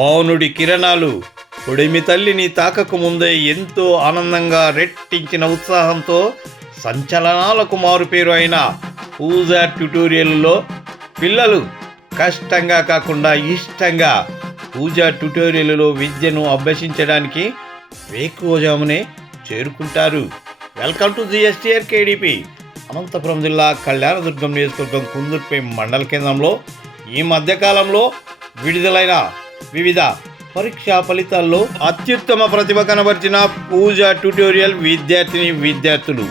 భావనుడి కిరణాలు పొడిమి తల్లిని తాకకు ముందే ఎంతో ఆనందంగా రెట్టించిన ఉత్సాహంతో సంచలనాలకు మారుపేరు అయిన పూజా ట్యుటోరియల్లో పిల్లలు కష్టంగా కాకుండా ఇష్టంగా పూజా ట్యుటోరియల్లో విద్యను అభ్యసించడానికి వేకువజామునే చేరుకుంటారు. Welcome to GSTR KDP. Anantapuram జిల్లా కళ్యాణదుర్గం నియోజకవర్గం కుందుర్పై మండల కేంద్రంలో ఈ మధ్యకాలంలో విడుదలైన వివిధ పరీక్షా ఫలితాల్లో అత్యుత్తమ ప్రతిభ కనబర్చిన పూజ ట్యుటోరియల్ విద్యార్థిని విద్యార్థులు.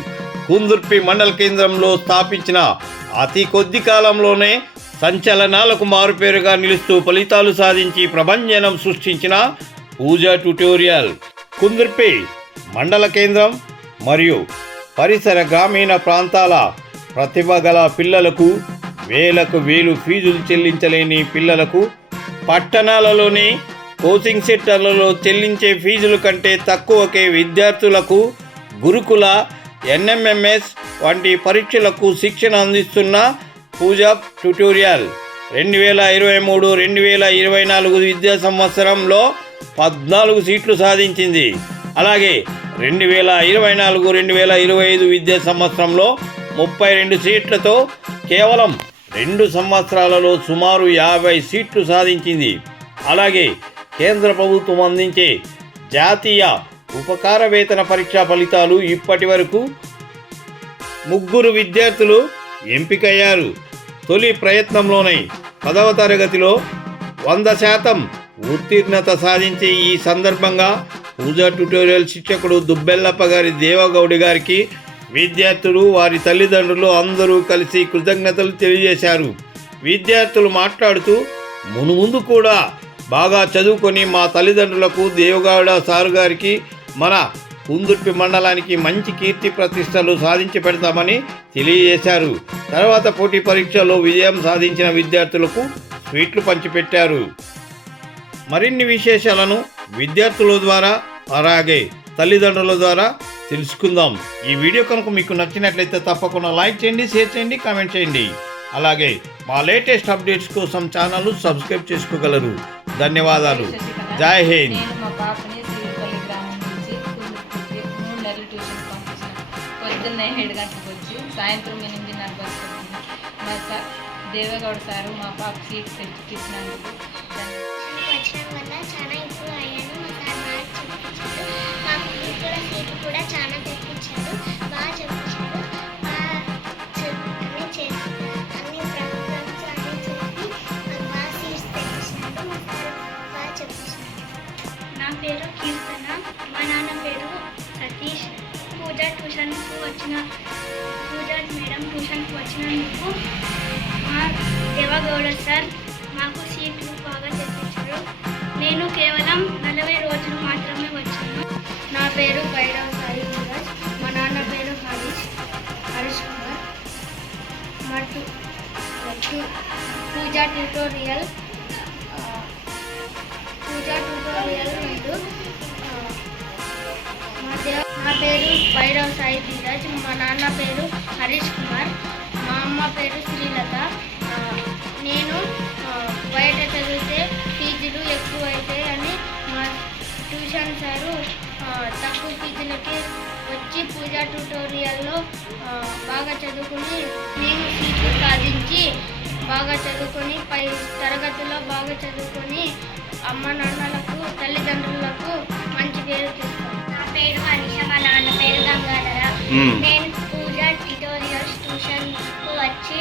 కుందుర్పి మండల కేంద్రంలో స్థాపించిన అతి కొద్ది కాలంలోనే సంచలనాలకు మారుపేరుగా నిలుస్తూ ఫలితాలు సాధించి ప్రభంజనం సృష్టించిన పూజ ట్యుటోరియల్. కుందుర్పి మండల కేంద్రం మరియు పరిసర గ్రామీణ ప్రాంతాల ప్రతిభ గల పిల్లలకు వేలకు వేలు ఫీజులు చెల్లించలేని పిల్లలకు పట్టణాలలోని కోచింగ్ సెంటర్లలో చెల్లించే ఫీజుల కంటే తక్కువకే విద్యార్థులకు గురుకుల ఎన్ఎంఎంఎస్ వంటి పరీక్షలకు శిక్షణ అందిస్తున్న పూజా ట్యుటోరియల్. రెండు వేల ఇరవై మూడు రెండు వేల ఇరవై నాలుగు విద్యా సంవత్సరంలో పద్నాలుగు సీట్లు సాధించింది. అలాగే రెండు వేల ఇరవై నాలుగు రెండు వేల ఇరవై ఐదు విద్యా సంవత్సరంలో ముప్పై రెండు సీట్లతో కేవలం రెండు సంవత్సరాలలో సుమారు యాభై సీట్లు సాధించింది. అలాగే కేంద్ర ప్రభుత్వం అందించే జాతీయ ఉపకార వేతన పరీక్షా ఫలితాలు ఇప్పటి వరకు ముగ్గురు విద్యార్థులు ఎంపికయ్యారు. తొలి ప్రయత్నంలోనే పదవ తరగతిలో వంద శాతం ఉత్తీర్ణత సాధించి ఈ సందర్భంగా పూజా ట్యుటోరియల్ శిక్షకుడు దుబ్బెల్లప్ప గారి దేవగౌడి గారికి విద్యార్థులు వారి తల్లిదండ్రులు అందరూ కలిసి కృతజ్ఞతలు తెలియజేశారు. విద్యార్థులు మాట్లాడుతూ మునుముందు కూడా బాగా చదువుకొని మా తల్లిదండ్రులకు దేవగౌడ సారు గారికి మన కుందుర్పి మండలానికి మంచి కీర్తి ప్రతిష్టలు సాధించి పెడతామని తెలియజేశారు. తర్వాత పోటీ పరీక్షలో విజయం సాధించిన విద్యార్థులకు స్వీట్లు పంచిపెట్టారు. మరిన్ని విశేషాలను విద్యార్థుల ద్వారా అలాగే తల్లిదండ్రుల ద్వారా తెలుసుకుందాం. ఈ వీడియో కనుక మీకు నచ్చినట్లయితే తప్పకుండా లైక్ చేయండి షేర్ చేయండి కామెంట్ చేయండి. అలాగే మా లేటెస్ట్ అప్డేట్స్ కోసం ఛానల్ సబ్స్క్రైబ్ చేసుకోగలరు. ధన్యవాదాలు. జై హింద్. నేను మా పాపని శ్రీపల్లి గ్రామం నుంచి కుదుర్పుకి మూడు నెలలు ట్యూషన్ పంపించిన పొద్దున్నే ఏడు గంటలకు వచ్చి సాయంత్రం ఎనిమిదిన్నర బస్సు వచ్చింది మా సార్ దేవగౌడ సారు మా పాప సీట్ తెచ్చినందుకు వచ్చడం వల్ల చాలా ఇంప్రూవ్ అయ్యాను. మా సార్ బాగా చెప్పించాడు కూడా సీట్ కూడా చాలా తెప్పించాడు బాగా చెప్పించాడు బాగా చెప్- అన్నీ చేసి అన్ని ప్రోగ్రామ్స్ అన్నీ చేసి మాకు బాగా సీట్స్ తెప్పించినాడు మా బాగా చెప్పించినాడు నా పేరు కీర్తన. మా నాన్న పేరు సతీష్. పూజ ట్యూషన్కు వచ్చిన పూజ మేడం ట్యూషన్కి వచ్చినందుకు మా దేవగౌడ సార్ మాకు సీట్లు బాగా తెప్పించారు. నేను కేవలం నలభై రోజులు నా పేరు భైరవ్ సాయి మహారాజ్. మా నాన్న పేరు హరీష్. హరీష్ కుమార్. మరియు పూజా ట్యూటోరియల్ పూజా ట్యూటోరియల్ ముందు మా దేవ నా పేరు భైరవ్ సాయి ధీరాజ్ మా నాన్న పేరు హరీష్ కుమార్. మా అమ్మ పేరు శ్రీలత. నేను బయట చదివితే ఫీజులు ఎక్కువ అవుతాయి అని మా ట్యూషన్ సారు తక్కువ ఫీజులకి వచ్చి పూజా ట్యూటోరియల్లో బాగా చదువుకుని నేను సీట్లు సాధించి బాగా చదువుకొని పై తరగతిలో బాగా చదువుకొని అమ్మ నాన్నలకు తల్లిదండ్రులకు మంచి పేరు తెస్తాను నా పేరు అనిష మా నాన్న పేరు గంగాధర. నేను పూజ ట్యూటోరియల్స్ ట్యూషన్కు వచ్చి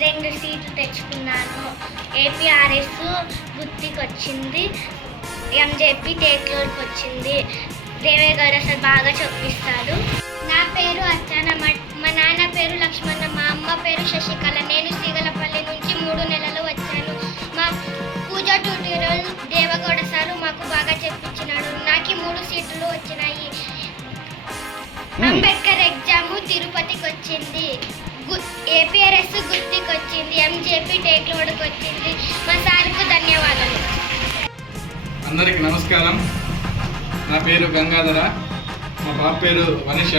రెండు సీట్లు తెచ్చుకున్నాను. ఏపీఆర్ఎస్ గుర్తికి వచ్చింది ఎంజేపీ టేక్లోడ్కి వచ్చింది దేవేగౌడ సార్ బాగా చెప్పిస్తాడు. నా పేరు అర్చన మా నాన్న పేరు లక్ష్మణ మా అమ్మ పేరు శశికళ. నేను శ్రీగలపల్లి నుంచి మూడు నెలలు వచ్చాను. మా పూజ ట్యూటోరియల్ దేవగౌడ సారు మాకు బాగా చెప్పించినాడు. నాకు మూడు సీట్లు వచ్చినాయి. అంబేద్కర్ ఎగ్జామ్ తిరుపతికి వచ్చింది ఏపీఆర్ఎస్ గుర్తికి వచ్చింది ఎంజేపీ టేక్లోడ్కి వచ్చింది మా సార్కు ధన్యవాదాలు అందరికి నమస్కారం. నా పేరు గంగాధర మా పాప పేరు వనిష.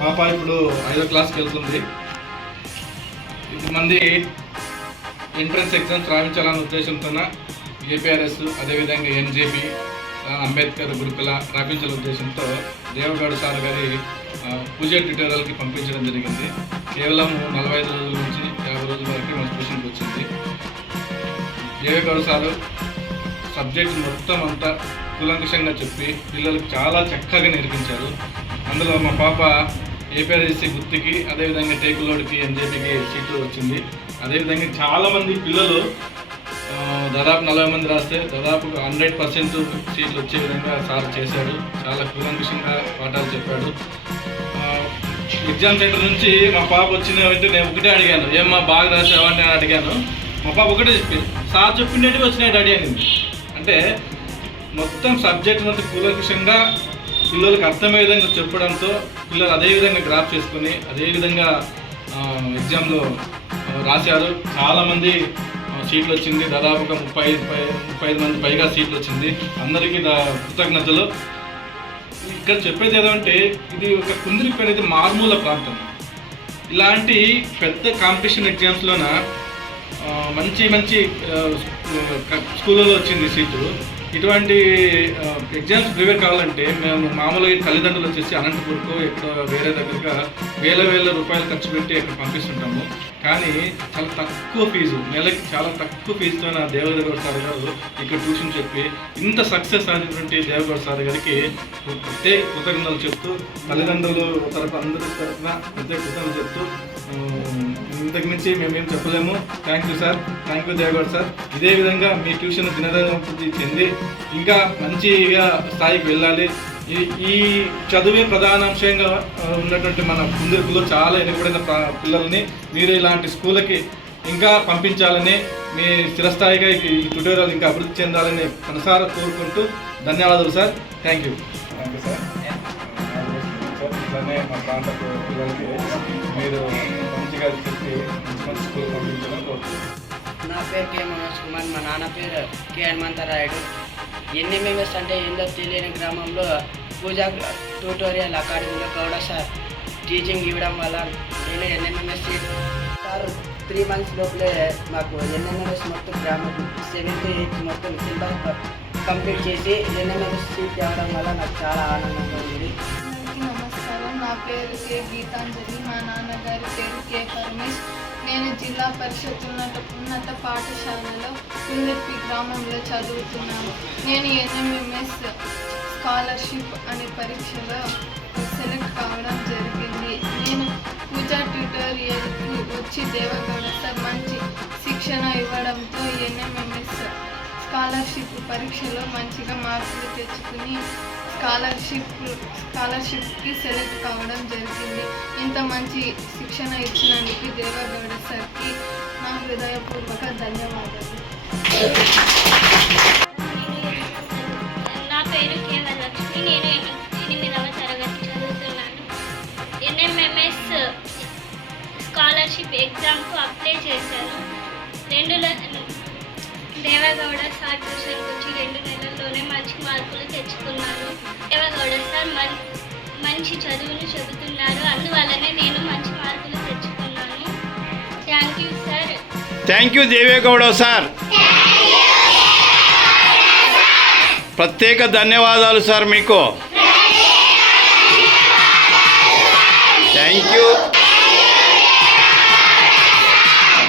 పాప ఇప్పుడు ఐదో క్లాస్కి వెళ్తుంది. ఇంతమంది మంది ఎంట్రన్స్ ఎగ్జామ్స్ రాయించాలన్న ఉద్దేశంతో ఏపీఆర్ఎస్ అదేవిధంగా ఎన్జేపీ అంబేద్కర్ గురుకుల రాపించాల ఉద్దేశంతో దేవగౌడ సార్ గారి పూజ ట్యూటోరియల్కి పంపించడం జరిగింది. కేవలం నలభై ఐదు రోజుల నుంచి యాభై రోజుల వరకు మన ట్యూషన్కి వచ్చింది. దేవగౌడ సారు సబ్జెక్ట్ మొత్తం అంతా కులంకషంగా చెప్పి పిల్లలకు చాలా చక్కగా నేర్పించారు. అందులో మా పాప ఏపీఆర్ఎస్సీ గుర్తికి అదేవిధంగా టేకులోడికి ఎన్జేపీకి సీట్లు వచ్చింది. అదేవిధంగా చాలామంది పిల్లలు దాదాపు నలభై మంది రాస్తే దాదాపు హండ్రెడ్ పర్సెంట్ సీట్లు వచ్చే విధంగా సార్ చేశాడు. చాలా కూలంకషంగా పాఠాలు చెప్పాడు. ఎగ్జామ్ సెంటర్ నుంచి మా పాప వచ్చిన వెంటనే నేను ఒకటే అడిగాను. ఏమ్మా బాగా రాసావా అని నేను అడిగాను. మా పాప ఒకటే చెప్పింది సార్ చెప్పినట్టు వచ్చినాయి డాడీ అని అంటే మొత్తం సబ్జెక్ట్ అంతా కూలంకషంగా పిల్లలకు అర్థమయ్యే విధంగా చెప్పడంతో పిల్లలు అదే విధంగా గ్రాప్ చేసుకొని అదే విధంగా ఎగ్జామ్లో రాశారు. చాలామంది సీట్లు వచ్చింది. దాదాపుగా ముప్పై ముప్పై ముప్పై ఐదు మంది పైగా సీట్లు వచ్చింది. అందరికీ దా- కృతజ్ఞతలు. ఇక్కడ చెప్పేది ఏదంటే ఇది ఒక కుందిరిపి అనేది మారుమూల ప్రాంతం. ఇలాంటి పెద్ద కాంపిటీషన్ ఎగ్జామ్స్లోన మంచి మంచి స్కూళ్ళలో వచ్చింది సీటు. ఇటువంటి ఎగ్జామ్స్ ప్రిపేర్ కావాలంటే మేము మామూలుగా తల్లిదండ్రులు వచ్చేసి అనంతపూర్కు వేరే దగ్గరగా వేల వేల రూపాయలు ఖర్చు పెట్టి ఇక్కడ పంపిస్తుంటాము. కానీ చాలా తక్కువ ఫీజు నెలకి చాలా తక్కువ ఫీజుతో నా దేవగౌడ సార్ గారు ఇక్కడ ట్యూషన్ చెప్పి ఇంత సక్సెస్ అయినటువంటి దేవగౌడ సార్ గారికి ప్రత్యేక కృతజ్ఞతలు చెప్తూ తల్లిదండ్రులు తరపు అందరి తరఫున ప్రత్యేక కృతజ్ఞతలు చెప్తూ ఇంతకుమించి ఇంతకు మించి మేమేం చెప్పలేము. Thank you sir thank you Devagoud sir. ఇదే విధంగా మీ ట్యూషన్ దినదభివృద్ధి చెంది ఇంకా మంచిగా స్థాయికి వెళ్ళాలి. ఈ ఈ చదువే ప్రధానాంశంగా ఆ, ఉన్నటువంటి మన కుందిరుకులో చాలా వెనుకబడిన పిల్లల్ని మీరు ఇలాంటి స్కూళ్ళకి ఇంకా పంపించాలని మీ స్థిరస్థాయిగా ఈ ట్యూటోరియల్ ఇంకా అభివృద్ధి చెందాలని మనసార కోరుకుంటూ ధన్యవాదాలు sir. Thank you thank you sir మా పిల్లలకి మీరు మంచిగా చెప్పి మంచి మంచి స్కూల్ పంపించాలని కోరుతున్నాను నా పేరు కే మనోజ్ కుమార్ మా నాన్న పేరు కే హనుమంతరాయుడు. ఎన్ఎంఎంఎస్ అంటే ఏందో తెలియని గ్రామంలో పూజా ట్యూటోరియల్ అకాడమీలో గౌడ సార్ టీచింగ్ ఇవ్వడం వల్ల నేను ఎన్ఎంఎంఎస్ సార్ త్రీ మంత్స్ లోపలే మాకు ఎన్ఎంఎంఎస్ మొత్తం గ్రామం సెవెంత్ ఎయిత్ మొత్తం సిలబస్ కంప్లీట్ చేసి ఎన్ఎంఎంఎస్ సీట్ తేవడం వల్ల నాకు చాలా ఆనందంగా ఉంది. నమస్కారం. నా పేరు కే గీతాంజలి మా నాన్నగారి పేరు కే పరమేష్ నేను జిల్లా పరిషత్ ఉన్నత ఉన్నత పాఠశాలలో కుందర్పి గ్రామంలో చదువుతున్నాను. నేను ఎన్ఎంఎంఎస్ స్కాలర్షిప్ అనే పరీక్షలో సెలెక్ట్ కావడం జరిగింది. నేను పూజా ట్యూటోరియల్కి వచ్చి దేవగౌడ సార్ మంచి శిక్షణ ఇవ్వడంతో ఎన్ఎంఎంఎస్ స్కాలర్షిప్ పరీక్షలో మంచిగా మార్కులు తెచ్చుకుని స్కాలర్షిప్ స్కాలర్షిప్కి సెలెక్ట్ కావడం జరిగింది. ఇంత మంచి శిక్షణ ఇచ్చినందుకు దేవగౌడ సార్కి నా హృదయపూర్వక ధన్యవాదాలు. నా పేరు కే వరలక్ష్మి నేను ఎనిమిదవ తరగతి చదువుతున్నాను. ఎన్ఎంఎంఎస్ స్కాలర్షిప్ ఎగ్జామ్కు అప్లై చేశాను. రెండు దేవగౌడ సార్ ట్యూషన్ వచ్చి రెండు నెలల్లోనే మంచి మార్కులు తెచ్చుకున్నాను దేవగౌడ సార్ మన్ మంచి చదువును చెబుతున్నారు. అందువల్లనే నేను మంచి మార్కులు తెచ్చుకున్నాను. Thank you sir. Thank you Devegowda sir. ప్రత్యేక ధన్యవాదాలు సార్ మీకు. Thank you.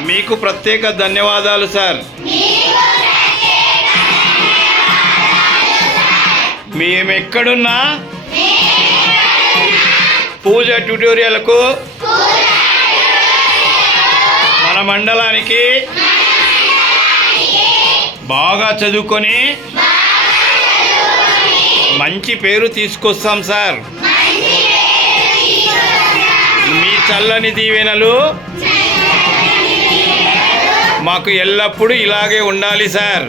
మీకు ప్రత్యేక ధన్యవాదాలు సార్. మేము ఎక్కడున్నా పూజ ట్యూటోరియల్కు మన మండలానికి బాగా చదువుకొని మంచి పేరు తీసుకొస్తాం సార్. మీ చల్లని దీవెనలు మాకు ఎల్లప్పుడూ ఇలాగే ఉండాలి సార్.